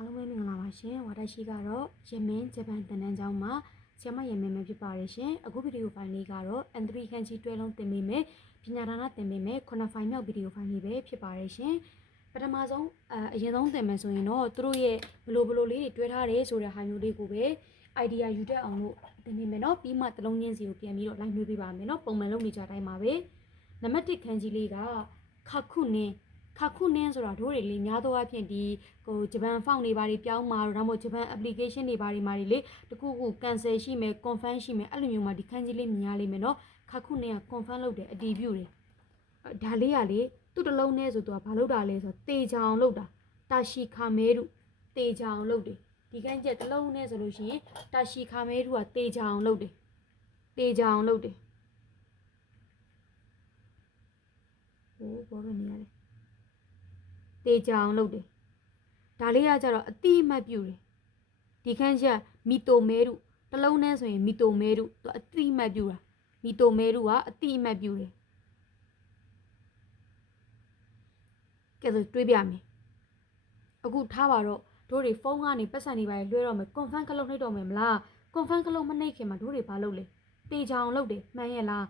အားလုံးပဲမင်္ဂလာပါရှင်ဝါဒရှိကတော့ယမင်းဂျပန်တန်တန်းကျောင်းမှာဆရာမယမင်းပဲဖြစ်ပါတယ်ရှင်အခုဗီဒီယိုဖိုင်လေးကတော့ N3 ခန်းကြီးတွဲလုံးတင်ပေးမယ်ပညာဒါနတင်ပေးမယ်ခုနှစ်ဖိုင်မြောက်ဗီဒီယိုဖိုင်လေးပဲဖြစ်ပါတယ်ရှင်ပထမဆုံးအအရင်ဆုံးတင်မယ်ဆိုရင်တော့သူတို့ရဲ့ဘလိုဘလိုလေးတွေတွဲထားတယ်ဆိုတဲ့ဟာမျိုးလေးကိုပဲ idea ယူတတ်အောင်လို့တင်ပေးမယ်เนาะပြီးမှတစ်လုံးချင်းစီကိုပြန်ပြီးတော့ line နှွေးပေးပါမယ်เนาะပုံမှန်လုပ်နေကြတိုင်းပါပဲနံပါတ်1ခန်းကြီးလေးကခခုနင်း ခခုနင်းဆိုတာတို့တွေလေများသောအားဖြင့်ဒီဟိုဂျပန်ဖောင်တွေဘာတွေပြောင်းมาတော့ဒါမှမဟုတ်ဂျပန် application တွေဘာတွေမှာတွေလေတခုခု cancel ရှိမယ် confirm ရှိမယ်အဲ့လိုမျိုးမှာဒီခန်းကြီးလေးမြင်ရလိမ့်မယ်เนาะခခုနင်းက confirm လုပ်တယ်အတည်ပြုတယ်အဲ့ဒါလေးကလေသူ့တစ်လုံးနဲ့ဆိုသူကဘာလုပ်တာလဲဆိုတော့တေချာအောင်လုပ်တာတာရှိခမဲတို့တေချာအောင်လုပ်တယ်ဒီကန်းချက်တစ်လုံးနဲ့ဆိုလို့ရှိရင်တာရှိခမဲတို့ကတေချာအောင်လုပ်တယ်တေချာအောင်လုပ်တယ်ဟိုဘောရနေရတယ် တေချာအောင်လုပ်တယ်ဒါလေးကကြတော့အတိအမှတ်ပြုတယ်ဒီခန်းချက်ကမီတိုမဲတို့တစ်လုံးနဲ့ဆိုရင်မီတိုမဲတို့သူအတိအမှတ်ပြုတာမီတိုမဲတို့ကအတိအမှတ်ပြုတယ်ကဲဆိုတွေးပြမယ်အခုထားပါတော့တို့တွေဖုန်းကနေပတ်စံနေပါလေလွှဲတော့မယ် confirm ကလုံးနှိပ်တော့မယ်မလား confirm ကလုံးမနှိပ်ခင်မှာတို့တွေဘာလုပ်လဲတေချာအောင်လုပ်တယ်မှန်ရဲ့လား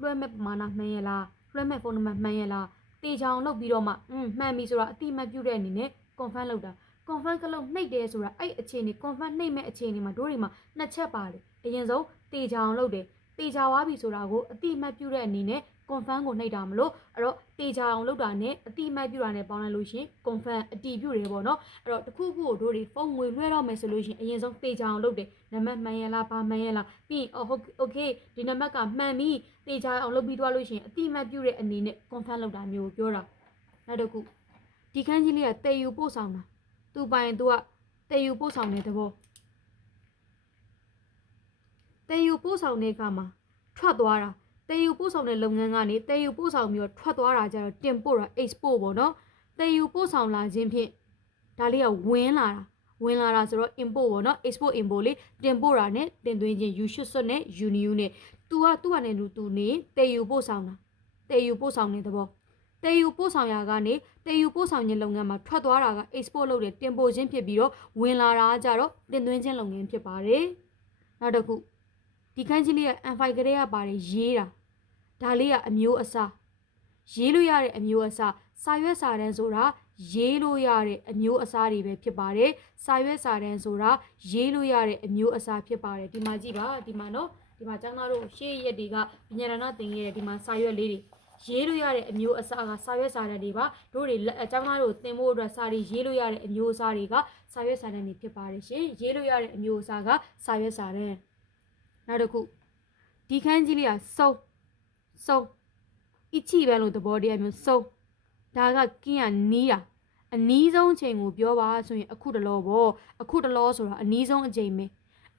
လွှဲမဲ့ပမာဏမှန်ရဲ့လားလွှဲမဲ့ဖုန်းနံပါတ်မှန်ရဲ့လား တေချာအောင်လုပ်ပြီးတော့မှอืมမှန်ပြီဆိုတာအတိအမှတ်ပြုတဲ့အနေနဲ့ confirm လုပ်တာ confirm ကလုံးနှိပ်တယ်ဆိုတာအဲ့အခြေအနေ confirm နှိပ်မဲ့အခြေအနေမှာတို့တွေမှာနှစ်ချက်ပါတယ်အရင်ဆုံးတေချာအောင်လုပ်တယ်တေချာသွားပြီဆိုတာကိုအတိအမှတ်ပြုတဲ့အနေနဲ့ confirm ကိုနှိပ်တာမလို့အဲ့တော့တေချာအောင်လောက်တာနဲ့အတိမိုက်ပြတာနဲ့ပေါင်းလိုက်လို့ရှင် confirm အတိပြတယ်ပေါ့နော်အဲ့တော့တခုခုကိုတို့တွေဖုန်းငွေလွှဲတော့မယ်ဆိုလို့ရှင်အရင်ဆုံးတေချာအောင်လုပ်တယ်နံပါတ်မှန်ရလားဘာမှန်ရလားပြီးရင်ဟုတ် okay ဒီနံပါတ်ကမှန်ပြီတေချာအောင်လုပ်ပြီးသွားလို့ရှင်အတိမိုက်ပြတဲ့အနေနဲ့ confirm လောက်တာမျိုးပြောတာနောက်တစ်ခုဒီခန်းကြီးလေးကတည်ယူပို့ဆောင်တာသူပိုင်သူကတည်ယူပို့ဆောင်တဲ့သဘောတည်ယူပို့ဆောင်တဲ့အခါမှာထွက်သွားတာ တေယူပို့ဆောင်တဲ့လုပ်ငန်းကနေတေယူပို့ဆောင်ပြီးတော့ထွက်သွားတာကြတော့တင်ပို့တာ export ပေါ့နော်တေယူပို့ဆောင်လာခြင်းဖြင့်ဒါလေးကဝင်လာတာဝင်လာတာဆိုတော့ import ပေါ့နော် export import လေးတင်ပို့တာနဲ့တင်သွင်းခြင်း you should ဆွတ်နဲ့ union နဲ့ तू ကသူ့အနေနဲ့ तू နေတေယူပို့ဆောင်တာတေယူပို့ဆောင်တဲ့သဘောတေယူပို့ဆောင်ရာကနေတေယူပို့ဆောင်ခြင်းလုပ်ငန်းမှာထွက်သွားတာက export လုပ်တဲ့တင်ပို့ခြင်းဖြစ်ပြီးတော့ဝင်လာတာကကြတော့တင်သွင်းခြင်းလုပ်ငန်းဖြစ်ပါတယ်နောက်တစ်ခုဒီခန်းကြီးလေးက N5 ကလေးကပါတယ်ရေးတာ ဒါလေးကအမျိုးအစားရေးလို့ရတဲ့အမျိုးအစားစာရွက်စာတမ်းဆိုတာရေးလို့ရတဲ့အမျိုးအစားတွေပဲဖြစ်ပါတယ်စာရွက်စာတမ်းဆိုတာရေးလို့ရတဲ့အမျိုးအစားဖြစ်ပါတယ်ဒီမှာကြည့်ပါဒီမှာနော်ဒီမှာကျောင်းသားတို့ရှေ့ရက်တွေကပညာရဏသင်ခဲ့တဲ့ဒီမှာစာရွက်လေးတွေရေးလို့ရတဲ့အမျိုးအစားကစာရွက်စာတမ်းတွေပါတို့တွေလက်အကျောင်းသားတို့သင်ဖို့အတွက်စာတွေရေးလို့ရတဲ့အမျိုးအစားတွေကစာရွက်စာတမ်းတွေဖြစ်ပါတယ်ရှင်ရေးလို့ရတဲ့အမျိုးအစားကစာရွက်စာတမ်းနောက်တစ်ခုဒီခန်းကြီးလေးကစုံ စုံအချီပဲလို့သဘောတရားမျိုးစုံဒါကကင်းကနီးတာအနီးဆုံးအချိန်ကိုပြောပါဆိုရင်အခုတလောပေါ့အခုတလောဆိုတာအနီးဆုံးအချိန်ပဲ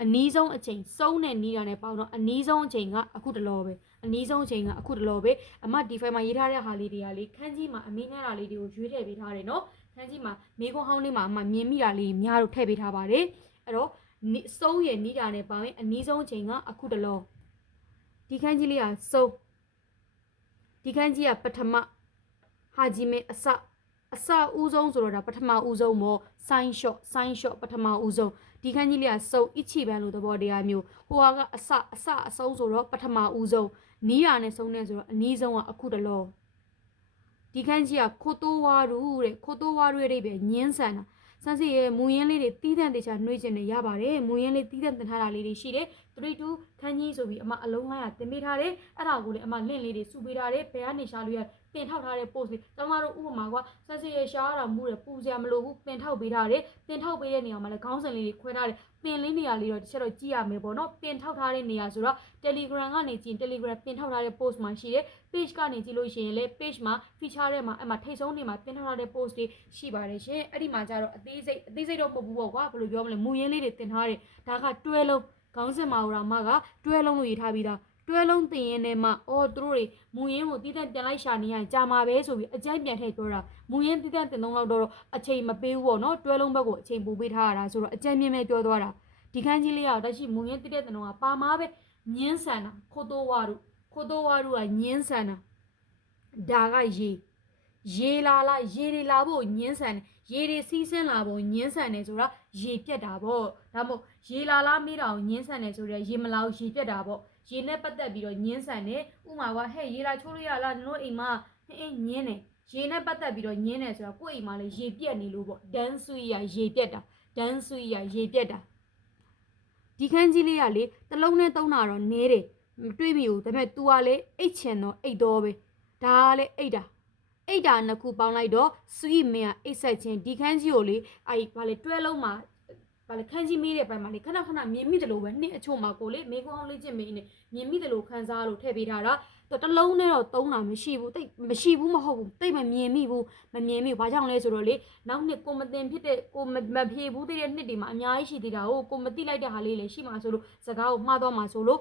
အနီးဆုံးအချိန်စုံနဲ့နီးတာနဲ့ပေါင်းတော့အနီးဆုံးအချိန်ကအခုတလောပဲအနီးဆုံးအချိန်ကအခုတလောပဲအမဒီဖိုင်မှာရေးထားတဲ့ဟာလေးတွေကလေခန်းကြီးမှာအမင်းနဲ့တာလေးတွေကိုရွေးထည့်ပေးထားတယ်နော်ခန်းကြီးမှာမိခွန်းဟောင်းလေးမှာအမမြင်မိတာလေးများတော့ထည့်ပေးထားပါတယ်အဲ့တော့နီးစုံရဲ့နီးတာနဲ့ပေါင်းရင်အနီးဆုံးအချိန်ကအခုတလောဒီခန်းကြီးလေးကစုံ ဒီခန်းကြီးကပထမဟာဂျီမေအစအစဦးဆုံးဆိုတော့ဒါပထမဦးဆုံးပေါ့ sign shot sign shot ပထမဦးဆုံးဒီခန်းကြီးလေးကစုံအချီပန်းလို့သဘောတရားမျိုးဟိုကအစအစအဆုံးဆိုတော့ပထမဦးဆုံးနီးတာနဲ့ဆုံးနေဆိုတော့အနီးဆုံးကအခုတလောဒီခန်းကြီးကခိုတိုးဝါရူတဲ့ခိုတိုးဝါရူရဲ့အိဗယ်ညင်းဆန်တာ ဆန်းစီရဲ့မူရင်းလေးတွေတီးတန့်တေချာနှွှေးခြင်းနဲ့ရပါတယ်မူရင်းလေးတီးတန့်တင်ထားတာလေးတွေရှိတယ်3 2ခန်းကြီးဆိုပြီးအမအလုံး900တင်ပေးထားတယ်အဲ့ဒါကိုလည်းအမလင့်လေးတွေစုပေးထားတယ်ဘယ်ကနေရှာလို့ရပင်ထောက်ထားတဲ့ post လေးကျမတို့ဥပမာကဆန်းစီရဲ့ရှားတာမှုတယ်ပူစရာမလိုဘူးပင်ထောက်ပေးထားတယ်ပင်ထောက်ပေးတဲ့နေရာမှာလည်းခေါင်းစဉ်လေးတွေခွဲထားတယ် ပင်လေးနေရာလေးတော့တစ်ချက်တော့ကြည့်ရမယ်ပေါ့နော်ပင်ထောက်ထားတဲ့နေရာဆိုတော့ Telegram ကနေကြည့် Telegram ပင်ထောက်ထားတဲ့ post မှာရှိတယ် page ကနေကြည့်လို့ရှိရင်လည်း page မှာ feature ထဲမှာအဲ့မှာထိတ်ဆုံးနေမှာပင်ထောက်ထားတဲ့ post တွေရှိပါတယ်ရှင်အဲ့ဒီမှာကျတော့အသေးစိတ်အသေးစိတ်တော့မဟုတ်ဘူးပေါ့ကွာဘယ်လိုပြောမလဲမူရင်းလေးတွေတင်ထားတယ်ဒါကတွဲလုံးခေါင်းစဉ်မှာဟိုရာမကတွဲလုံးလို့ရေးထားပြီးသား တွဲလုံးတင်ရင်နဲ့မှအော်သူတို့တွေမူရင်းကိုတည်တဲ့ပြန်လိုက်ရှာနေရင်ကြာမှာပဲဆိုပြီးအကြိုက်ပြန်ထည့်ပြောတာမူရင်းတည်တဲ့တင်သုံးလောက်တော့အချိန်မပေးဘူးပေါ့နော်တွဲလုံးဘက်ကိုအချိန်ပိုပေးထားရတာဆိုတော့အကြံမြင်မဲ့ပြောသွားတာဒီခန်းကြီးလေးကတရှိမူရင်းတည်တဲ့တင်တော့ပါမားပဲညင်းဆန်တာခိုတိုဝါတို့ခိုတိုဝါတို့ကညင်းဆန်တာဒါကရေရေလာလာရေတွေလာဖို့ညင်းဆန်တယ်ရေတွေစီးဆင်းလာဖို့ညင်းဆန်တယ်ဆိုတာရေပြက်တာပေါ့ဒါမို့ရေလာလာမေးတာကိုညင်းဆန်တယ်ဆိုတော့ရေမလာဘူးရေပြက်တာပေါ့ ရေနဲ့ပတ်သက်ပြီးတော့ညင်းဆန်တယ်ဥမာကဟဲ့ရေလာချိုးလို့ရလားတို့အိမ်မှာအင်းညင်းတယ်ရေနဲ့ပတ်သက်ပြီးတော့ညင်းတယ်ဆိုတော့ကိုယ့်အိမ်မှာလည်းရေပြက်နေလို့ပေါ့ဒန်းဆွေးရရေပြက်တာဒန်းဆွေးရရေပြက်တာဒီခန်းကြီးလေးကလေတစ်လုံးနဲ့သုံးတာတော့နဲတယ်မတွေးမိဘူးဒါပေမဲ့ तू ကလေအိတ်ချင်တော့အိတ်တော့ပဲဒါကလေအိတ်တာအိတ်တာနှစ်ခုပေါင်းလိုက်တော့ sweet မင်းကအိတ်ဆက်ချင်းဒီခန်းကြီးကိုလေအဲ့ဘာလေတွဲလုံးမှာ ဘာလေခန်းကြီးမေးတဲ့ဘက်မှာလေခဏခဏမြင်မိတယ်လို့ပဲနှစ်အချို့မှာကိုလေမေကွန်အောင်လေးချင်းမေးနေမြင်မိတယ်လို့ခန်းစားလို့ထည့်ပေးထားတာတော့တစ်လုံးနဲ့တော့သုံးတာမရှိဘူးတိတ်မရှိဘူးမဟုတ်ဘူးတိတ်မမြင်မိဘူးမမြင်မိဘူးဘာကြောင့်လဲဆိုတော့လေနောက်နှစ်ကိုမတင်ဖြစ်တဲ့ကိုမမဖြေဘူးသေးတဲ့နှစ်တွေမှာအများကြီးရှိသေးတာကိုကိုမတိလိုက်တဲ့ဟာလေးလည်းရှိမှာဆိုလို့စကားကိုမှားသွားမှာဆိုလို့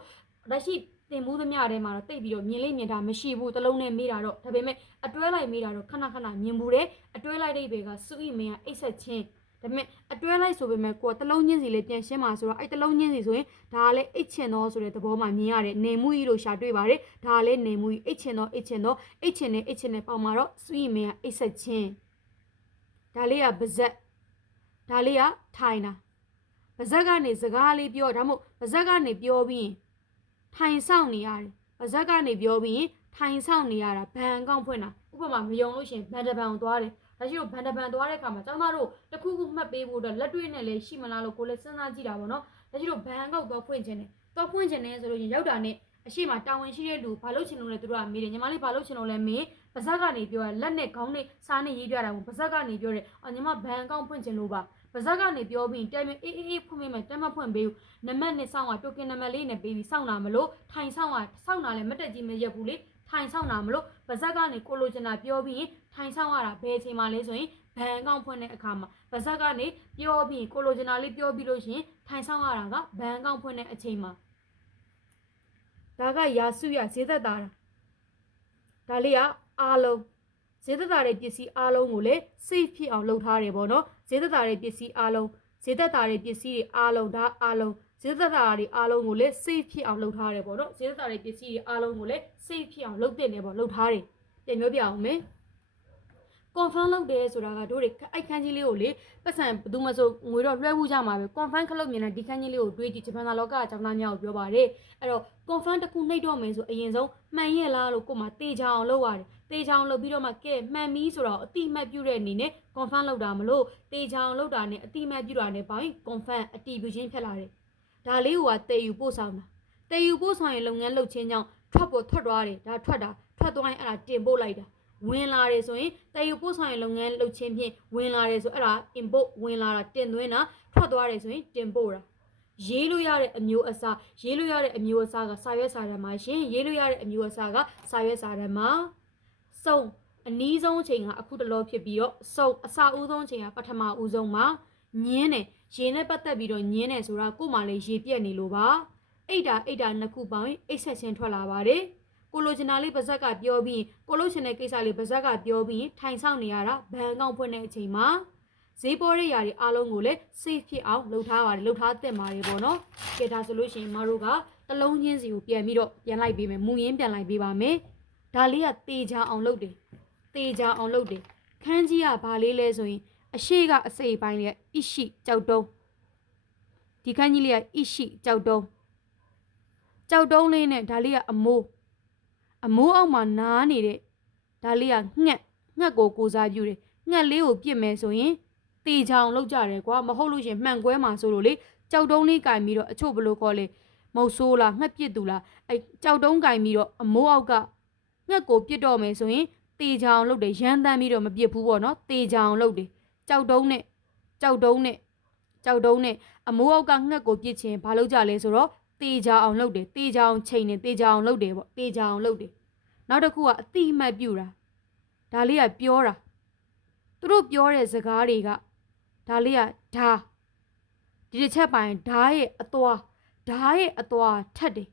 ဒါရှိတင်မှုသမျှထဲမှာတော့တိတ်ပြီးတော့မြင်လေးမြင်တာမရှိဘူးတစ်လုံးနဲ့မေးတာတော့ဒါပေမဲ့အတွဲလိုက်မေးတာတော့ခဏခဏမြင်ဘူးတယ်အတွဲလိုက်တဲ့ဘေကစုဤမင်းကအိတ်ဆက်ချင်း ဒါပေမဲ့အတွဲလိုက်ဆိုပေမဲ့ကိုကတစ်လုံးချင်းစီလေးပြန်ရှင်းမှာဆိုတော့အဲ့တစ်လုံးချင်းစီဆိုရင်ဒါကလည်းအိတ်ချင်တော့ဆိုတဲ့သဘောမှမြင်ရတယ်နေမှုကြီးလို့ရှာတွေ့ပါတယ်ဒါကလည်းနေမှုကြီးအိတ်ချင်တော့အိတ်ချင်တော့အိတ်ချင်နဲ့အိတ်ချင်နဲ့ပေါင်မှာတော့စုဤမင်းကအိတ်ဆက်ချင်းဒါလေးကပါဇက်ဒါလေးကထိုင်တာပါဇက်ကနေစကားလေးပြောဒါမှမဟုတ်ပါဇက်ကနေပြောပြီးရင်ထိုင်ဆောင်နေရတယ်ပါဇက်ကနေပြောပြီးရင်ထိုင်ဆောင်နေရတာဘန်အကောင့်ဖွင့်တာဥပမာမယုံလို့ရှရင်ဘန်တပန်ကိုသွားတယ်ဒါရှိတော့ဘန်တပန်သွားတဲ့အခါမှာကျောင်းသားတို့တစ်ခုခုမှတ်ပေးဖို့အတွက်လက်တွေ့နဲ့လည်းရှိမလားလို့ကိုယ်လည်းစဉ်းစားကြည့်တာပေါ့နော်ဒါရှိတော့ဘန်အကောင့်သွားဖွင့်ခြင်းတယ်သွားဖွင့်ခြင်းတယ်ဆိုလို့ရင်ရောက်တာနဲ့အရှိမတာဝန်ရှိတဲ့လူဘာလို့ချင်လို့လဲသူတို့ကမေးတယ်ညီမလေးဘာလို့ချင်လို့လဲမေးပါဇက်ကနေပြောရလက်နဲ့ခေါင်းနဲ့စားနဲ့ရေးပြတာမို့ပါဇက်ကနေပြောတယ်အော်ညီမဘန်အကောင့်ဖွင့်ခြင်းလို့ပါပါဇက်ကနေပြောပြီးတိုင်မအေးအေးအေးဖွင့်ပေးမယ်တက်မဖွင့်ပေးဘူးနံပါတ်နဲ့စောင့်ကတိုကင်နံပါတ်လေးနဲ့ပေးပြီးစောင့်တာမလို့ထိုင်စောင့်ကစောင့်တာလည်းမတက်ကြီးမရက်ဘူးလေ ထိုင်ဆောင်တာမလို့ပါဇက်ကနေကိုလိုချင်တာပြောပြီးရင်ထိုင်ဆောင်ရတာဘယ်အချိန်မှလဲဆိုရင်ဘန်အကောင့်ဖွင့်တဲ့အခါမှာပါဇက်ကနေပြောပြီးရင်ကိုလိုချင်တာလေးပြောပြီးလို့ရှိရင်ထိုင်ဆောင်ရတာကဘန်အကောင့်ဖွင့်တဲ့အချိန်မှာဒါကရာစုရဈေးသက်တာဒါလေးကအားလုံးဈေးသက်တာတဲ့ပစ္စည်းအားလုံးကိုလည်း safe ဖြစ်အောင်လုပ်ထားတယ်ပေါ့နော်ဈေးသက်တာတဲ့ပစ္စည်းအားလုံးဈေးသက်တာတဲ့ပစ္စည်းတွေအားလုံးဒါအားလုံး ဈေးသက်တာတွေအားလုံးကိုလည်း safe ဖြစ်အောင်လုပ်ထားတယ်ပေါ့နော်ဈေးသက်တာတွေပစ္စည်းတွေအားလုံးကိုလည်း safe ဖြစ်အောင်လုပ်တဲ့နေပေါ့လုပ်ထားတယ်ပြန်ပြောပြအောင်မယ် confirm လုပ်တယ်ဆိုတာကတို့တွေအဲ့ခန်းကြီးလေးကိုလေပတ်စံဘယ်သူမှဆိုငွေတော့လွှဲဖို့ကြမှာပဲ confirm ခလုတ်မြင်တဲ့ဒီခန်းကြီးလေးကိုတွေးကြည့်ဂျပန်သာလောကအကြောင်းသားများကိုပြောပါတယ်အဲ့တော့ confirm တစ်ခုနှိပ်တော့မယ်ဆိုအရင်ဆုံးမှန်ရဲ့လားလို့ကို့မှာတေချာအောင်လုပ်ရတယ်တေချာအောင်လုပ်ပြီးတော့မှကဲမှန်ပြီဆိုတော့အတိမတ်ပြုတဲ့အနေနဲ့ confirm လုပ်တာမလို့တေချာအောင်လုပ်တာနဲ့အတိမတ်ပြုတာနဲ့ဘာရင် confirm အတီးပြုခြင်းဖြစ်လာတယ် ဒါလေးကတေယူပို့ဆောင်တာတေယူပို့ဆောင်ရင်လုပ်ငန်းလုပ်ခြင်းကြောင့်ထွက်ပေါ်ထွက်သွားတယ်ဒါထွက်တာထွက်သွားရင်အဲ့ဒါတင်ပို့လိုက်တာဝင်လာတယ်ဆိုရင်တည်ယူပို့ဆောင်ရေးလုပ်ငန်းလုပ်ခြင်းဖြင့်ဝင်လာတယ်ဆိုအဲ့ဒါ import ဝင်လာတာတင်သွင်းတာထွက်သွားတယ်ဆိုရင်တင်ပို့တာရေးလို့ရတဲ့အမျိုးအစားရေးလို့ရတဲ့အမျိုးအစားကစာရွက်စာတမ်းမှာရှင်ရေးလို့ရတဲ့အမျိုးအစားကစာရွက်စာတမ်းမှာစုံအနည်းဆုံးအချိန်ကအခုတလောဖြစ်ပြီးတော့စုံအစဦးဆုံးအချိန်ကပထမဦးဆုံးမှာ ညင်းတယ်ရေနဲ့ပတ်သက်ပြီးတော့ညင်းတယ်ဆိုတာကို့မှလည်းရေပြက်နေလို့ပါအိတ်တာအိတ်တာနှစ်ခုပေါင်းရင်အိတ်ဆက်ချင်းထွက်လာပါတယ်ကိုလိုချင်တာလေးပါဇက်ကပြောပြီးရင်ကိုလိုချင်တဲ့ကိစ္စလေးပါဇက်ကပြောပြီးရင်ထိုင်ဆောင်နေရတာဘန်ကောင်ဖွင့်တဲ့အချိန်မှာဈေးပေါ်တဲ့ຢာတွေအားလုံးကိုလည်း safe ဖြစ်အောင်လုပ်ထားပါတယ်လုပ်ထားသင့်ပါတယ်ပေါ့နော်ကဲဒါဆိုလို့ရှိရင်မတို့ကတစ်လုံးချင်းစီကိုပြန်ပြီးတော့ပြန်လိုက်ပေးမယ်မူရင်းပြန်လိုက်ပေးပါမယ်ဒါလေးကတေချာအောင်လုပ်တယ်တေချာအောင်လုပ်တယ်ခန်းကြီးကဘာလေးလဲဆိုရင် အရှိကအစိပ်ပိုင်းလေးကအရှိကြောက်တုံးဒီခန်းကြီးလေးကအရှိကြောက်တုံးကြောက်တုံးလေးနဲ့ဒါလေးကအမိုးအမိုးအောက်မှာနားနေတဲ့ဒါလေးကငှက်ငှက်ကိုကိုစားပြုတယ်ငှက်လေးကိုပြစ်မယ်ဆိုရင်တေချောင်လောက်ကြတယ်ကွာမဟုတ်လို့ရှရင်မှန်ကွဲမှာဆိုလို့လေကြောက်တုံးလေးကင်ပြီးတော့အချို့ဘလို့ခေါ်လေမုတ်ဆိုးလားငှက်ပြစ်သူလားအဲကြောက်တုံးကင်ပြီးတော့အမိုးအောက်ကငှက်ကိုပြစ်တော့မယ်ဆိုရင်တေချောင်လောက်တယ်ရမ်းတမ်းပြီးတော့မပြစ်ဘူးပေါ့နော်တေချောင်လောက်တယ် ကြောက်တုံးနဲ့ကြောက်တုံးနဲ့ကြောက်တုံးနဲ့အမိုးအောက်ကငှက်ကိုပြစ်ခြင်းဘာလုပ်ကြလဲဆိုတော့တေချောင်အောင်လုပ်တယ်တေချောင်ချိန်နေတေချောင်လုပ်တယ်ပေါ့တေချောင်လုပ်တယ်နောက်တစ်ခုကအတိအမှတ်ပြုတာဒါလေးကပြောတာသူတို့ပြောတဲ့စကားတွေကဒါလေးကဓာဒီတစ်ချက်ပိုင်းဓာရဲ့အသွားဓာရဲ့အသွားထက်တယ်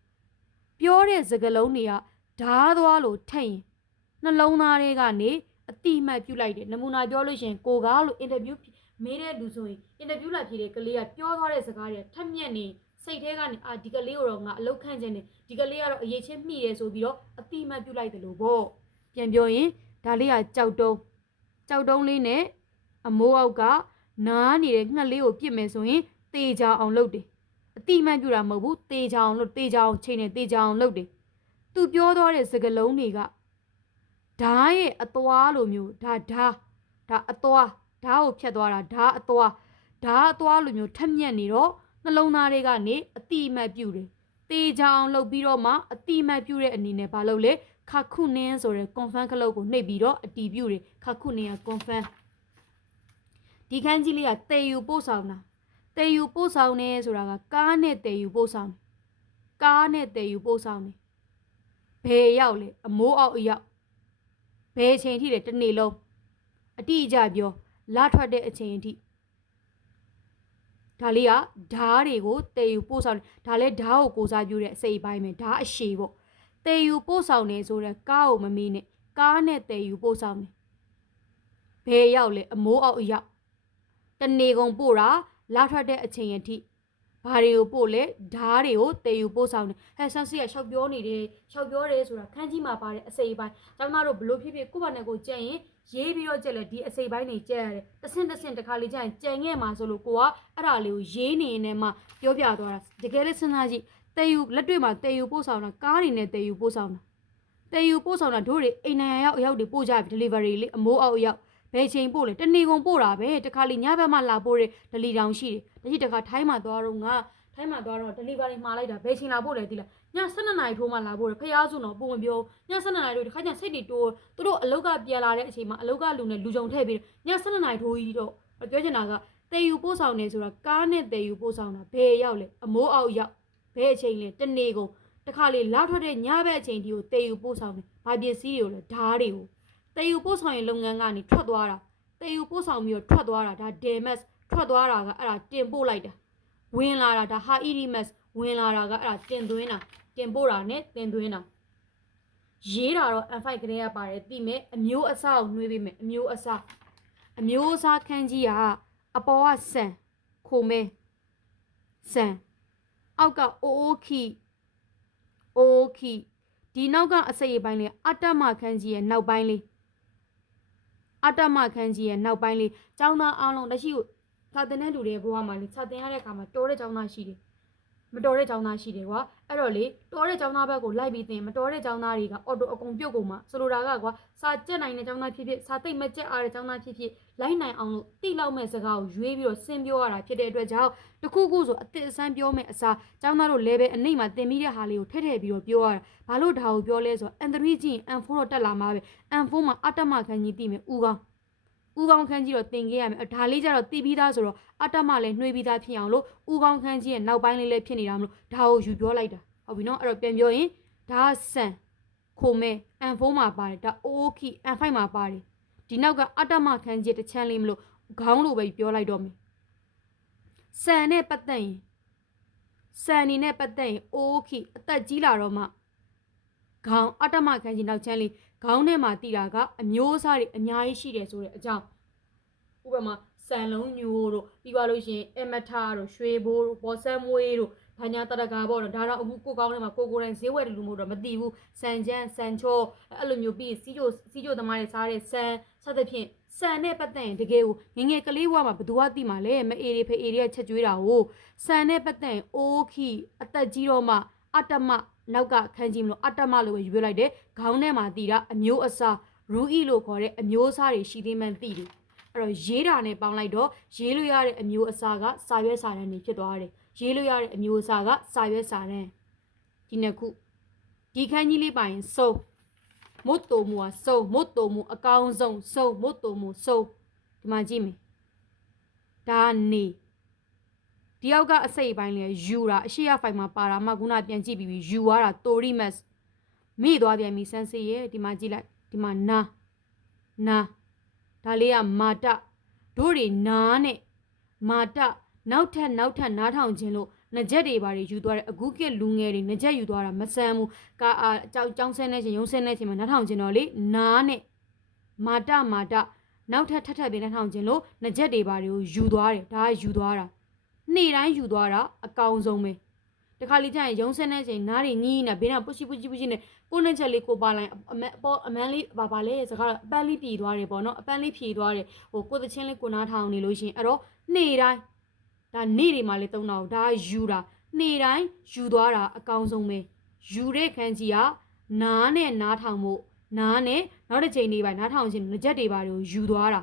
ပြောတဲ့စကားလုံးတွေကဓာသွားလို့ထက်ရင်နှလုံးသားတွေကနေ အတိအမှတ်ပြုလိုက်တယ်နမူနာပြောလို့ရှရင်ကိုကားလို့အင်တာဗျူးမေးတဲ့လူဆိုရင်အင်တာဗျူးလာဖြေတဲ့ကလေးကပြောသွားတဲ့စကားတွေကထက်မြက်နေစိတ်ထဲကနေအာဒီကလေးကိုတော့ငါအလုတ်ခန့်ခြင်းနေဒီကလေးကတော့အရေးချင်းမှီတယ်ဆိုပြီးတော့အတိအမှတ်ပြုလိုက်တယ်လို့ပေါ့ပြန်ပြောရင်ဒါလေးကကြောက်တုံးကြောက်တုံးလေးနဲ့အမိုးအောက်ကနားနေတဲ့ငှက်လေးကိုပြစ်မယ်ဆိုရင်တေချာအောင်လုပ်တယ်အတိမတ်ပြူတာမဟုတ်ဘူးတေချာအောင်လုပ်တေချာအောင်ချိန်နေတေချာအောင်လုပ်တယ်သူပြောတော့တဲ့စကလုံးတွေက ဓာတ်ရဲ့အသွားလိုမျိုးဒါဓာတ်ဒါအသွားဓာတ်ကိုဖြတ်သွားတာဓာတ်အသွားဓာတ်အသွားလိုမျိုးထက်မြက်နေတော့နှလုံးသားတွေကနေအတိမတ်ပြူတယ်တေချာအောင်လုပ်ပြီးတော့မှအတိမတ်ပြူတဲ့အနေနဲ့ဘာလုပ်လဲခါခုနင်းဆိုတဲ့ confirm ခလုတ်ကိုနှိပ်ပြီးတော့အတီးပြူတယ်ခါခုနင်းက confirm ဒီခန်းကြီးလေးကတေယူပို့ဆောင်တာတေယူပို့ဆောင်နေဆိုတာကကားနဲ့တေယူပို့ဆောင်တယ်ကားနဲ့တေယူပို့ဆောင်တယ်ဘယ်ရောက်လဲအမိုးအောက်အရောက် ဘယ်အချိန်ထိလဲတစ်နေ့လုံးအတိအကျပြောလာထွက်တဲ့အချိန်အထိဒါလေးကဓားတွေကိုတေယူပို့ဆောင်တယ်ဒါလည်းဓားကိုကိုစားပြုတဲ့အစိပ်အပိုင်းပဲဓားအရှည်ပေါ့တေယူပို့ဆောင်နေဆိုတော့ကားကိုမမီးနဲ့ကားနဲ့တေယူပို့ဆောင်နေဘယ်ရောက်လဲအမိုးအောက်အရောက်တနေကုန်ပို့တာလာထွက်တဲ့အချိန်အထိ ဘာတွေကိုပို့လဲဓားတွေကိုတည်ယူပို့ဆောင်တယ်ဟဲ့ဆန်းစီကရှောက်ပြောနေတယ်ရှောက်ပြောတယ်ဆိုတာခန်းကြီးမှာပါတဲ့အစိပ်ပိုင်းကျောင်းသားတို့ဘလို့ဖြစ်ဖြစ်ကိုယ့်ဘာနဲ့ကိုယ်ကြက်ရင်ရေးပြီးတော့ကြက်လဲဒီအစိပ်ပိုင်းတွေကြက်ရတယ်တဆင့်တဆင့်တစ်ခါလေးကြရင်ကြံငဲ့မှာဆိုလို့ကိုကအဲ့ဒါလေးကိုရေးနေနေမှပြောပြသွားတာတကယ်လေးစဉ်းစားကြည့်တည်ယူလက်တွေ့မှာတည်ယူပို့ဆောင်တာကားတွေနဲ့တည်ယူပို့ဆောင်တာတည်ယူပို့ဆောင်တာတို့တွေအိမ်နိုင်ရောက်အရောက်တွေပို့ကြပြီ delivery လေးအမိုးအောက်အရောက် ဘယ်ချိန်ပို့လဲတနေကုန်ပို့တာပဲတခါလေညဘက်မှလာပို့တဲ့ delivery တောင်ရှိတယ်တကြီးတခါထိုင်းမှာသွားတော့ငါထိုင်းမှာသွားတော့ delivery မှာလိုက်တာဘယ်ချိန်လာပို့လဲသိလားည12နာရီထိုးမှလာပို့တယ်ဖះစုံတော့ပုံမပြောည12နာရီထိုးတခါကျစိတ်တွေတိုးသူတို့အလောက်ကပြန်လာတဲ့အချိန်မှာအလောက်ကလူနဲ့လူကြုံထည့်ပြီးည12နာရီထိုးကြီးတော့ပြောချင်တာကတေယူပို့ဆောင်နေဆိုတာကားနဲ့တေယူပို့ဆောင်တာဘယ်ရောက်လဲအမိုးအောက်ရောက်ဘယ်အချိန်လဲတနေကုန်တခါလေလာထွက်တဲ့ညဘက်အချိန်ဒီကိုတေယူပို့ဆောင်တယ်ဘာပစ္စည်းတွေကိုလဲဓားတွေကို တေယူပို့ဆောင်ရင်လုပ်ငန်းကနေထွက်သွားတာတေယူပို့ဆောင်ပြီးတော့ထွက်သွားတာဒါ DMS ထွက်သွားတာကအဲ့ဒါတင်ပို့လိုက်တာဝင်လာတာဒါ HIEDMS ဝင်လာတာကအဲ့ဒါတင်သွင်းတာတင်ပို့တာနဲ့တင်သွင်းတာရေးတာတော့ N5 ကလေးကပါတယ်သိမယ်အမျိုးအစားကိုနှွေးပေးမယ်အမျိုးအစားအမျိုးအစားခန်းကြီးကအပေါ်ကဆန်ခိုမဲဆန်အောက်ကအိုးခီအိုးခီဒီနောက်ကအစိပ်အပိုင်းလေးအတ္တမခန်းကြီးရဲ့နောက်ပိုင်းလေး အတ္တမခန်းကြီးရဲ့နောက်ပိုင်းလေးចောင်းသားအားလုံးတရှိကိုစာတင်တဲ့လူတွေဘဝမှာလေစာတင်ရတဲ့အခါမှာတော်တဲ့ចောင်းသားရှိတယ် မတော်တဲ့ចောင်းသားရှိတယ်ကွာအဲ့တော့လေတော်တဲ့ចောင်းသားဘက်ကိုလိုက်ပြီးတင်မတော်တဲ့ចောင်းသားတွေကအော်တိုအကုန်ပြုတ်ကုန်မှာဆိုလိုတာကကွာစာကြက်နိုင်တဲ့ចောင်းသားဖြစ်ဖြစ်စာသိမ့်မကြက်အားတဲ့ចောင်းသားဖြစ်ဖြစ်လိုက်နိုင်အောင်လို့တိလောက်မဲ့စကားကိုရွေးပြီးတော့ဆင်ပြောရတာဖြစ်တဲ့အတွက်ကြောင့်တခုခုဆိုအစ်အဆန်းပြောမဲ့အစားចောင်းသားတို့ level အနှိမ့်မှာတင်ပြီးတဲ့ဟာလေးကိုထည့်ထည့်ပြီးတော့ပြောရတာဘာလို့ဒါကိုပြောလဲဆိုတော့ N3 ကြည့်ရင် N4 တော့တက်လာမှာပဲ N4 မှာအတ္တမခန်းကြီးတည်မယ်ဦးကောင်း ဦးကောင်းခန်းကြီးတော့တင်ခဲ့ရမယ်ဒါလေးကြတော့တည်ပြီးသားဆိုတော့အတ္တမလည်းနှွေးပြီးသားဖြစ်အောင်လို့ဦးကောင်းခန်းကြီးရဲ့နောက်ပိုင်းလေးလည်းဖြစ်နေတာမလို့ဒါကိုယူပြောလိုက်တာဟုတ်ပြီနော်အဲ့တော့ပြန်ပြောရင်ဒါဆန်ခိုမဲ N4 မှာပါတယ်ဒါအိုးခီ N5 မှာပါတယ်ဒီနောက်ကအတ္တမခန်းကြီးတစ်ချမ်းလေးမလို့ခေါင်းလိုပဲပြောလိုက်တော့မယ်ဆန်နဲ့ပတ်သက်ရင်ဆန်နေနဲ့ပတ်သက်ရင်အိုးခီအသက်ကြီးလာတော့မှ ခေါင်းအတ္တမခန်းကြီးနောက်ချမ်းလေးခေါင်းထဲမှာတည်တာကအမျိုးအစားတွေအများကြီးရှိတယ်ဆိုတဲ့အကြောင်းဥပမာစံလုံးညိုတို့ပြီးပါလို့ရှိရင်အမထတို့ရွှေဘိုးတို့ပေါ်ဆန်းမွေးတို့ဘာညာတရကာပေါ့နော်ဒါတော့အခုကိုကောင်းထဲမှာကိုကိုတိုင်းဈေးဝယ်တယ်လို့မဟုတ်တော့မသိဘူးစံချမ်းစံချောအဲ့လိုမျိုးပြီးစီးချိုစီးချိုသမားတွေစားတဲ့စံစသဖြင့်စံနဲ့ပတ်သက်ရင်တကယ်ကိုငငယ်ကလေးဘဝမှာဘသူကသိမှာလဲမအေးတွေဖေအေးတွေကချက်ကျွေးတာကိုစံနဲ့ပတ်သက်ရင်အိုးခီအသက်ကြီးတော့မှအတ္တမ နောက်ကခန်းကြီးမလို့အတ္တမလို့ပဲယူပြလိုက်တယ်ခေါင်းထဲမှာတည်တာအမျိုးအစားရူအီလို့ခေါ်တဲ့အမျိုးအစားတွေရှိသေးမှန်းသိတယ်အဲ့တော့ရေးတာနဲ့ပေါင်းလိုက်တော့ရေးလို့ရတဲ့အမျိုးအစားကစာရွက်စာတမ်းတွေဖြစ်သွားတယ်ရေးလို့ရတဲ့အမျိုးအစားကစာရွက်စာတမ်းဒီနှစ်ခုဒီခန်းကြီးလေးပါရင်စုံမတ်တိုမူကစုံမတ်တိုမူအကောင်းဆုံးစုံမတ်တိုမူစုံဒီမှာကြည့်မယ်ဒါနေ ဒီယောက်ကအစိတ်အပိုင်းလေယူတာအရှိရဖိုင်မှာပါတာမှခုနပြန်ကြည့်ပြီးယူသွားတာတိုရီမတ်မိသွားပြန်ပြီစန်းစေရဲ့ဒီမှာကြည့်လိုက်ဒီမှာနာနာဒါလေးကမာတတို့တွေနားနဲ့မာတနောက်ထပ်နောက်ထပ်နားထောင်ခြင်းလို့နှကြက်တွေပါတွေယူသွားတယ်အခုကလူငယ်တွေနှကြက်ယူသွားတာမဆန်းဘူးကာအာကြောက်ကြောင်းဆင်းနေခြင်းရုံးဆင်းနေခြင်းမှာနားထောင်ခြင်းတော့လေနားနဲ့မာတမာတနောက်ထပ်ထပ်ထပ်ပြီးနားထောင်ခြင်းလို့နှကြက်တွေပါတွေကိုယူသွားတယ်ဒါကယူသွားတာ နေ့တိုင်းယူသွားတာအကောင်ဆုံးပဲတခါလေကျရင်ရုံးဆင်းတဲ့ချိန်နားတွေညင်းနေဘေးကပုရှိပုရှိပုရှိနေကိုနဲ့ချက်လေးကိုပါလိုက်အမအပေါ်အမန်းလေးပါပါလေစကားတော့အပန်းလေးပြည်သွားတယ်ပေါ့နော်အပန်းလေးဖြည်သွားတယ်ဟိုကိုသချင်းလေးကိုနားထောင်နေလို့ရှရင်အဲ့တော့နေ့တိုင်းဒါနေ့တွေမှာလေသုံးတာကိုဒါယူတာနေ့တိုင်းယူသွားတာအကောင်းဆုံးပဲယူတဲ့ခန်းကြီးကနားနဲ့နားထောင်မှုနားနဲ့နောက်တစ်ချိန်နေပါနားထောင်ခြင်းငကြက်တွေပါတွေကိုယူသွားတာ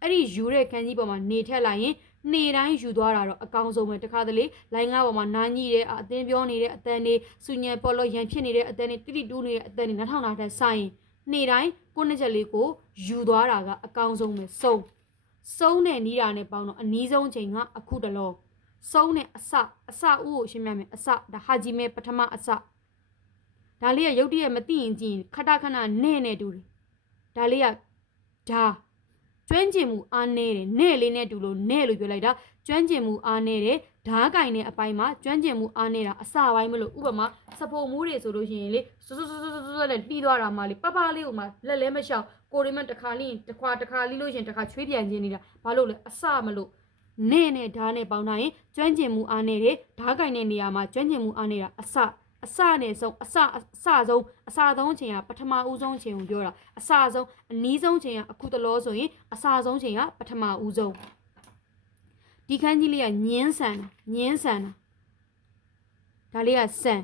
အဲ့ဒီယူတဲ့ခန်းကြီးပေါ်မှာနေထက်လိုက်ရင် နေ့တိုင်းယူသွားတာတော့အကောင်းဆုံးပဲတခါတလေလိုင်းကားပေါ်မှာနားညိတဲ့အသင်းပြောနေတဲ့အတန်တွေစူညံပေါ်လို့ရန်ဖြစ်နေတဲ့အတန်တွေတိတိတူးနေတဲ့အတန်တွေနှထောင်တာတဲ့ဆိုင်နေ့တိုင်းကိုနှစ်ချက်လေးကိုယူသွားတာကအကောင်းဆုံးပဲစုံစုံတဲ့နီးတာနဲ့ပေါင်းတော့အနည်းဆုံးချိန်ကအခုတလောစုံတဲ့အစအစဥကိုရှင်းပြမယ်အစဒါဟာဂျီမဲပထမအစဒါလေးကရုတ်တရက်မသိရင်ကြည့်ရင်ခဏခဏနဲ့နဲ့တူတယ်ဒါလေးကဒါ ကျွမ်းကျင်မှုအားနည်းတယ်နဲ့လေးနဲ့တူလို့နဲ့လို့ပြောလိုက်တာကျွမ်းကျင်မှုအားနည်းတယ်ဓားကင်တဲ့အပိုင်းမှာကျွမ်းကျင်မှုအားနည်းတာအစပိုင်းမလို့ဥပမာစဖို့မှုတွေဆိုလို့ရှိရင်လေစွတ်စွတ်စွတ်စွတ်စွတ်နဲ့တီးသွားတာမှလေပပလေးကိုမှလက်လဲမလျှောက်ကိုရီမန်တစ်ခါလေးတစ်ခွာတစ်ခါလေးလို့ရှရင်တစ်ခါချွေးပြန်ခြင်းနေတာဘာလို့လဲအစမလို့နဲ့နဲ့ဓားနဲ့ပေါင်းထားရင်ကျွမ်းကျင်မှုအားနည်းတယ်ဓားကင်တဲ့နေရာမှာကျွမ်းကျင်မှုအားနည်းတာအစ အစနဲ့ဆုံးအစအစဆုံးအစဆုံးအချိန်ကပထမဦးဆုံးအချိန်ကိုပြောတာအစဆုံးအနည်းဆုံးအချိန်ကအခုတလောဆိုရင်အစဆုံးအချိန်ကပထမဦးဆုံးဒီခန်းကြီးလေးကညင်းဆန်တာညင်းဆန်တာဒါလေးကဆန်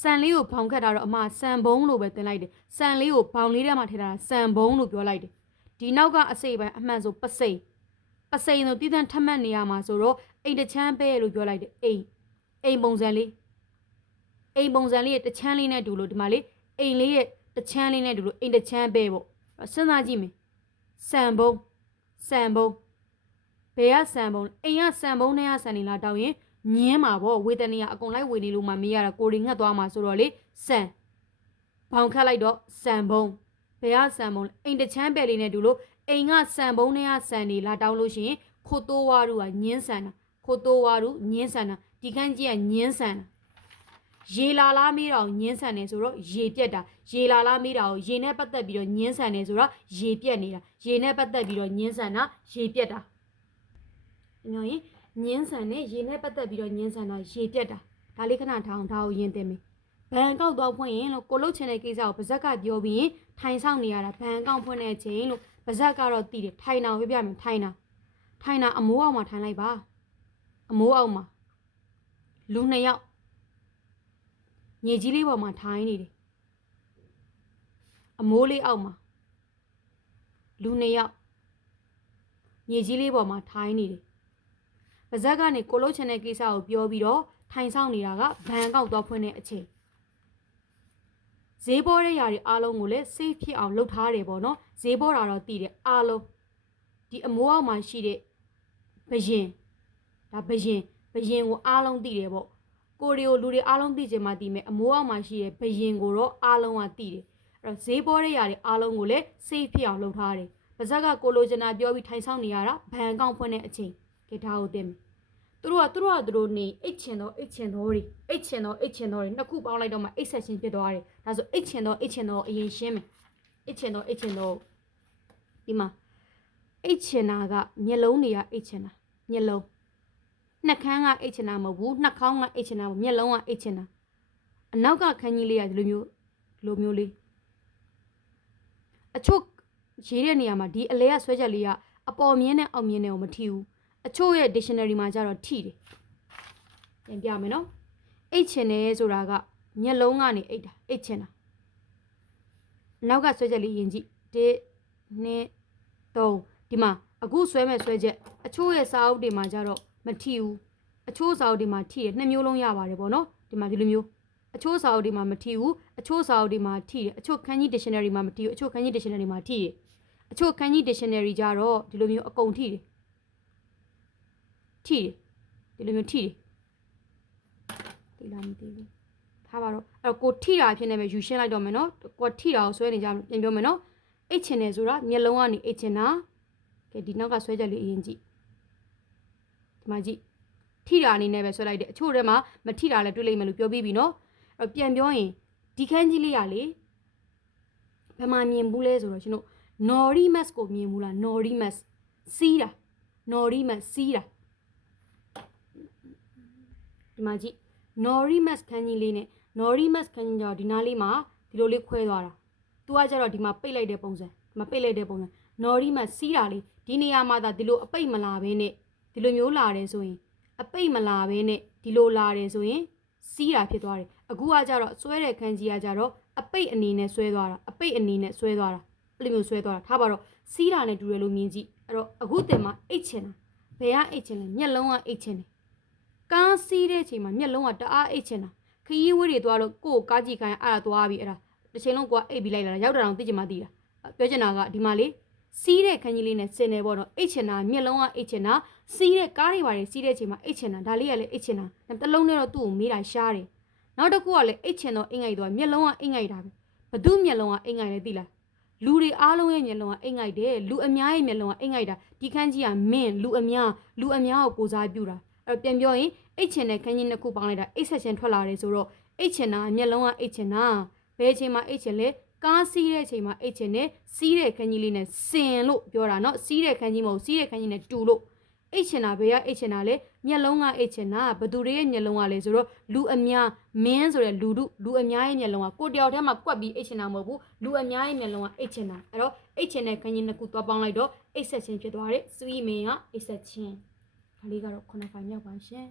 ဆန်လေးကိုဘောင်ခတ်တာတော့အမဆန်ဘုံလို့ပဲတင်လိုက်တယ်ဆန်လေးကိုဘောင်လေးထဲမှာထည့်ထားတာဆန်ဘုံလို့ပြောလိုက်တယ်ဒီနောက်ကအစိပ်ပိုင်းအမှန်ဆိုပစိန်ပစိန်ဆိုတည်တံ့ထက်မှတ်နေရမှာဆိုတော့အိမ်တချမ်းပဲလို့ပြောလိုက်တယ်အိမ်အိမ်ပုံစံလေး အိမ်ပုံစံလေးရဲ့တစ်ချမ်းလေးနဲ့တူလို့ဒီမှာလေအိမ်လေးရဲ့တစ်ချမ်းလေးနဲ့တူလို့အိမ်တစ်ချမ်းပဲပေါ့အဲ့စဉ်းစားကြည့်မယ်စံဘုံစံဘုံဘယ်ကစံဘုံအိမ်ကစံဘုံနဲ့ကစံနေလားတောင်းရင်ညင်းမှာပေါ့ဝေဒနီကအကုန်လိုက်ဝေနေလို့မှမေးရတာကိုရီငတ်သွားမှာဆိုတော့လေစံဘောင်ခတ်လိုက်တော့စံဘုံဘယ်ကစံဘုံလဲအိမ်တစ်ချမ်းပဲလေးနဲ့တူလို့အိမ်ကစံဘုံနဲ့ကစံနေလားတောင်းလို့ရှိရင်ခိုတိုးဝါတို့ကညင်းဆန်တာခိုတိုးဝါတို့ညင်းဆန်တာဒီခန်းကြီးကညင်းဆန်တာ ရေလာလားမေးတာကိုညင်းဆန်နေဆိုတော့ရေပြက်တာရေလာလားမေးတာကိုရေနဲ့ပတ်သက်ပြီးတော့ညင်းဆန်နေဆိုတော့ရေပြက်နေတာရေနဲ့ပတ်သက်ပြီးတော့ညင်းဆန်တာရေပြက်တာညောင်ရင်ညင်းဆန်နဲ့ရေနဲ့ပတ်သက်ပြီးတော့ညင်းဆန်တာရေပြက်တာဒါလေးခဏထောင်ထားကိုယင်းသိမယ်ဘန်ကောက်တော့ဖွင့်ရင်လို့ကိုလုတ်ချင်တဲ့ကိစ္စကိုပါဇက်ကပြောပြီးရင်ထိုင်ဆောင်နေရတာဘန်ကောက်ဖွင့်တဲ့ချိန်လို့ပါဇက်ကတော့တည်တယ်ထိုင်တာကိုပြပြမယ်ထိုင်တာထိုင်တာအမိုးအောက်မှာထိုင်လိုက်ပါအမိုးအောက်မှာလူနှစ်ယောက် မြေကြီးလေးပေါ်မှာထိုင်နေတယ်အမိုးလေးအောက်မှာလူနှစ်ယောက်မြေကြီးလေးပေါ်မှာထိုင်နေတယ်ပါဇက်ကနေကိုလုတ်ချင်တဲ့ကိစ္စကိုပြောပြီးတော့ထိုင်ဆောင်နေတာကဘန်ကောက်တော့ဖွင့်တဲ့အချိန်ဈေးပေါ်တဲ့ຢာတွေအားလုံးကိုလည်း safe ဖြစ်အောင်လုပ်ထားတယ်ပေါ့နော်ဈေးပေါ်တာတော့တည်တယ်အားလုံးဒီအမိုးအောက်မှာရှိတဲ့ဘရင်ဒါဘရင်ဘရင်ကိုအားလုံးတည်တယ်ပေါ့ ကိုရီကိုလူတွေအားလုံးသိချင်မှသိမယ်အမိုးအောက်မှာရှိတဲ့ဘယင်ကိုတော့အားလုံးကသိတယ်အဲ့တော့ဈေးပေါ်တဲ့ຢာတွေအားလုံးကိုလည်း safe ဖြစ်အောင်လုပ်ထားတယ်ပါဇက်ကကိုလိုချင်တာပြောပြီးထိုင်ဆောင်နေရတာဘန်ကောက်ဖွင့်တဲ့အချိန်ကဒါကိုသိမယ်သူတို့ကသူတို့ကသူတို့နေအိတ်ချင်တော့အိတ်ချင်တော့တွေအိတ်ချင်တော့အိတ်ချင်တော့တွေနှစ်ခုပေါင်းလိုက်တော့မှအိတ်ဆက်ချင်းဖြစ်သွားတယ်ဒါဆိုအိတ်ချင်တော့အိတ်ချင်တော့အရင်ရှင်းမယ်အိတ်ချင်တော့အိတ်ချင်တော့ဒီမှာအိတ်ချင်တာကမျက်လုံးတွေကအိတ်ချင်တာမျက်လုံး နှက်ခမ်းကအိတ်ချင်တာမဟုတ်ဘူးနှက်ခေါင်းကအိတ်ချင်တာမဟုတ်မျက်လုံးကအိတ်ချင်တာအနောက်ကခန်းကြီးလေးကဒီလိုမျိုးဒီလိုမျိုးလေးအချို့ရေးတဲ့နေရာမှာဒီအလဲကဆွဲချက်လေးကအပေါ်မြင်းနဲ့အောက်မြင်းနဲ့ကိုမထိဘူးအချို့ရဲ့ dictionary မှာကျတော့ထိတယ်ပြန်ပြမယ်နော်အိတ်ချင်တယ်ဆိုတာကမျက်လုံးကနေအိတ်တာအိတ်ချင်တာအနောက်ကဆွဲချက်လေးယင်ကြည့်1 2 3ဒီမှာအခုဆွဲမဲ့ဆွဲချက်အချို့ရဲ့စာအုပ်တွေမှာကျတော့ မထီဘူးအချိုးစာအုပ်တွေမှာထိတယ်နှစ်မျိုးလုံးရပါတယ်ပေါ့နော်ဒီမှာဒီလိုမျိုးအချိုးစာအုပ်တွေမှာမထီဘူးအချိုးစာအုပ်တွေမှာထိတယ်အချို့ခန်းကြီး dictionary မှာမထီဘူးအချို့ခန်းကြီး dictionary မှာထိတယ်အချို့ခန်းကြီး dictionary ကြတော့ဒီလိုမျိုးအကုန်ထိတယ်ထိတယ်ဒီလိုမျိုးထိတယ်ဒီလားမသိဘူးထားပါတော့အဲ့တော့ကိုထိတာဖြစ်နေပဲယူရှင်းလိုက်တော့မယ်နော်ကိုထိတာကိုဆွဲနေကြပြန်ပြောမယ်နော်အိတ်ချင်တယ်ဆိုတာမျက်လုံးကနေအိတ်ချင်တာကဲဒီနောက်ကဆွဲချက်လေးအရင်ကြည့် ဒီမှာကြည့်ထိတာအနေနဲ့ပဲဆွဲလိုက်တယ်အချို့ထဲမှာမထိတာလည်းတွေ့လိမ့်မယ်လို့ပြောပြီးပြီနော်အဲ့တော့ပြန်ပြောရင်ဒီခန်းကြီးလေးကလေဘယ်မှာမြင်ဘူးလဲဆိုတော့ရှင်တို့ Norimas ကိုမြင်ဘူးလား Norimas စီးတာ Norimas စီးတာဒီမှာကြည့် Norimas ခန်းကြီးလေးနဲ့ Norimas ခန်းကြီးကြောင့်ဒီနားလေးမှာဒီလိုလေးခွဲသွားတာ။ तू ကကြတော့ဒီမှာပိတ်လိုက်တဲ့ပုံစံဒီမှာပိတ်လိုက်တဲ့ပုံစံ Norimas စီးတာလေးဒီနေရာမှာသာဒီလိုအပိတ်မလာဘဲနဲ့ ဒီလိုမျိုးလာတယ်ဆိုရင်အပိတ်မလာဘဲနဲ့ဒီလိုလာတယ်ဆိုရင်စီးတာဖြစ်သွားတယ်။အခုကကြတော့ဆွဲတဲ့ခန်းကြီးကကြတော့အပိတ်အနေနဲ့ဆွဲသွားတာအပိတ်အနေနဲ့ဆွဲသွားတာအဲ့လိုမျိုးဆွဲသွားတာထားပါတော့စီးတာနဲ့တူတယ်လို့မြင်ကြည့်အဲ့တော့အခုတင်မှာအိတ်ချင်တာဘယ်ကအိတ်ချင်လဲမျက်လုံးကအိတ်ချင်တယ်ကားစီးတဲ့အချိန်မှာမျက်လုံးကတအားအိတ်ချင်တာခရီးဝေးတွေသွားလို့ကိုယ်ကားကြည့်ခိုင်းအဲ့ဒါသွားပြီအဲ့ဒါတစ်ချိန်လုံးကိုကအိတ်ပြီးလိုက်လာတာရောက်တာတော့သိချင်မှသိတာပြောချင်တာကဒီမှာလေစီးတဲ့ခန်းကြီးလေးနဲ့စင်နေပေါ့နော်အိတ်ချင်တာမျက်လုံးကအိတ်ချင်တာ စီးတဲ့ကားတွေပါတယ်စီးတဲ့အချိန်မှာအိတ်ချင်တာဒါလေးကလည်းအိတ်ချင်တာတလုံးနဲ့တော့သူ့ကိုမေးတာရှားတယ်နောက်တစ်ခုကလည်းအိတ်ချင်တော့အင်္ဂိုက်သွားမျက်လုံးကအိမ်ငိုက်တာပဲဘသူမျက်လုံးကအင်္ဂိုက်လဲသိလားလူတွေအားလုံးရဲ့မျက်လုံးကအိမ်ငိုက်တယ်လူအများရဲ့မျက်လုံးကအိမ်ငိုက်တာဒီခန်းကြီးကမင်းလူအများလူအများကိုကိုစားပြုတာအဲ့တော့ပြန်ပြောရင် အိတ်ချင်တဲ့ခန်းကြီးနှစ်ခုပေါင်းလိုက်တာအိတ်ဆက်ချင်းထွက်လာတယ်ဆိုတော့အိတ်ချင်တာမျက်လုံးကအိတ်ချင်တာဘယ်အချိန်မှာအိတ်ချင်လဲကားစီးတဲ့အချိန်မှာအိတ်ချင်တယ်စီးတဲ့ခန်းကြီးလေးနဲ့စင်လို့ပြောတာเนาะစီးတဲ့ခန်းကြီးမဟုတ်စီးတဲ့ခန်းကြီးနဲ့တူလို့ အိတ်ချင်တာဘယ်ကအိတ်ချင်တာလဲမျက်လုံးကအိတ်ချင်တာဘသူတွေရဲ့မျက်လုံးကလဲဆိုတော့လူအများမင်းဆိုတဲ့လူတို့လူအများရဲ့မျက်လုံးကကိုတယောက်တည်းမှာကွက်ပြီးအိတ်ချင်တာမဟုတ်ဘူးလူအများရဲ့မျက်လုံးကအိတ်ချင်တာအဲ့တော့အိတ်ချင်တဲ့ခန်းကြီးနှစ်ခုသွားပေါင်းလိုက်တော့အိတ်ဆက်ချင်းဖြစ်သွားတယ်စဝီမင်းကအိတ်ဆက်ချင်းဒါလေးကတော့9ဖိုင်မြောက်ပါရှင်